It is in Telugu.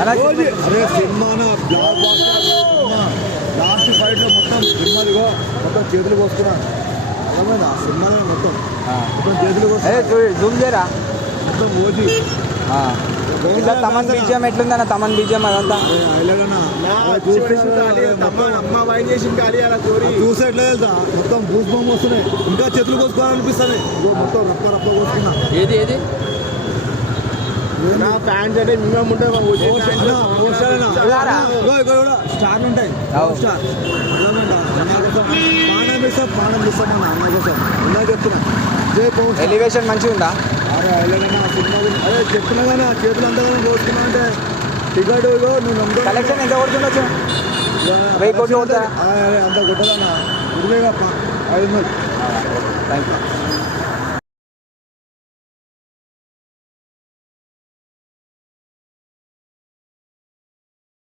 అరే సినిమా లాస్ట్ ఫైట్ లో మొత్తం సినిమాదిగో మొత్తం చేతులు కోసుకున్నాను అర్థమైందా సినిమా మొత్తం చేతులు జూమ్ చేయరా మొత్తం ఓజీ ఇట్లా తమన్ బీజియం ఎట్లుందన్న తమన్ బీజియం అదంతా చూసే ఎట్లా వెళ్తా మొత్తం బూస్ బొమ్మ వస్తున్నాయి ఇంకా చేతులు కోసుకోవాలనిపిస్తుంది మొత్తం రప్ప రప్ప కోసుకున్నా ఏది నా ప్యాంట్ అంటే మినిమం ఉంటాయి స్టార్లు ఉంటాయి స్టార్ ప్రాణం ఇస్తాం మన అన్న కోసం ఇలా చెప్తున్నా ఎలివేషన్ మంచిగా ఉందా అరే సినిమా అదే చెప్తున్నా కానీ ఆ చేతులు అంతా కోసుకున్నా అంటే టికెట్ నువ్వు కలెక్షన్ ఎంత కొడుతుండొచ్చు 1000 కోట్లు కొడతా అంత కొట్టదన్నా 20 500 థ్యాంక్ యూ